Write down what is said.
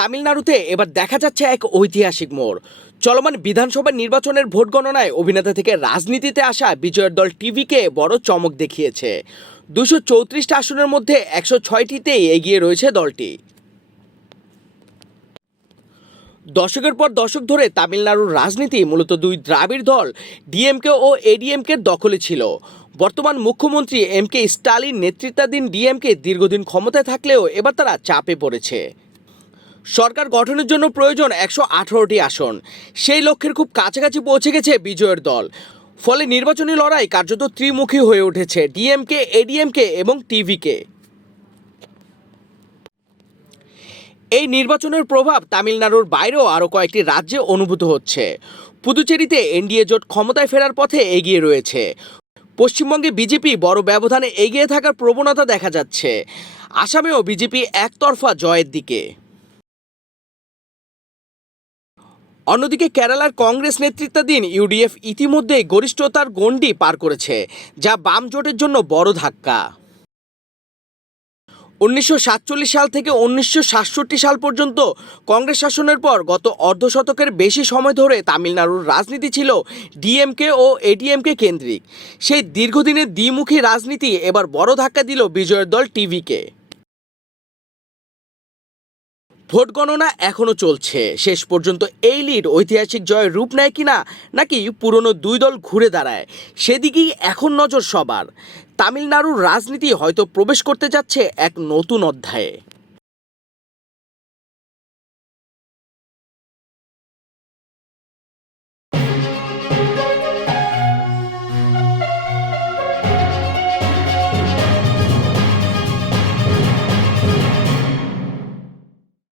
তামিলনাড়ুতে এবার দেখা যাচ্ছে এক ঐতিহাসিক মোড়। চলমান বিধানসভা নির্বাচনের ভোট গণনায় অভিনেতা থেকে রাজনীতিতে আসা বিজয়ের দল টিভিকে বড় চমক দেখিয়েছে। 234টা আসনের মধ্যে 106টিতেই এগিয়ে রয়েছে দলটি। দশকের পর দশক ধরে তামিলনাড়ুর রাজনীতি মূলত দুই দ্রাবিড় দল ডিএমকে ও এডিএমকে দখলে ছিল। বর্তমান মুখ্যমন্ত্রী এম.কে. স্টালিন নেতৃত্বাধীন ডিএমকে দীর্ঘদিন ক্ষমতায় থাকলেও এবার তারা চাপে পড়েছে। সরকার গঠনের জন্য প্রয়োজন 118টি আসন। সেই লক্ষ্যের খুব কাছাকাছি পৌঁছে গেছে বিজয়ের দল। ফলে নির্বাচনী লড়াই কার্যত ত্রিমুখী হয়ে উঠেছে ডিএমকে, এডিএমকে এবং টিভিকে। এই নির্বাচনের প্রভাব তামিলনাড়ুর বাইরেও আরও কয়েকটি রাজ্যে অনুভূত হচ্ছে। পুদুচেরিতে এনডিএ জোট ক্ষমতায় ফেরার পথে এগিয়ে রয়েছে। পশ্চিমবঙ্গে বিজেপি বড় ব্যবধানে এগিয়ে থাকার প্রবণতা দেখা যাচ্ছে। আসামেও বিজেপি একতরফা জয়ের দিকে। অন্যদিকে কেরালার কংগ্রেস নেতৃত্বাধীন ইউডিএফ ইতিমধ্যেই গরিষ্ঠতার গণ্ডি পার করেছে, যা বাম জোটের জন্য বড় ধাক্কা। 1947 সাল থেকে 1967 সাল পর্যন্ত কংগ্রেস শাসনের পর গত অর্ধশতকের বেশি সময় ধরে তামিলনাড়ুর রাজনীতি ছিল ডিএমকে ও এডিএমকে কেন্দ্রিক। সেই দীর্ঘদিনের দ্বিমুখী রাজনীতি এবার বড় ধাক্কা দিল বিজয়ের দল টিভিকে। ভোট গণনা এখনও চলছে। শেষ পর্যন্ত এই লিড ঐতিহাসিক জয়ের রূপ নেয় কিনা, নাকি পুরনো দুই দল ঘুরে দাঁড়ায়, সেদিকেই এখন নজর সবার। তামিলনাড়ুর রাজনীতি হয়তো প্রবেশ করতে যাচ্ছে এক নতুন অধ্যায়ে।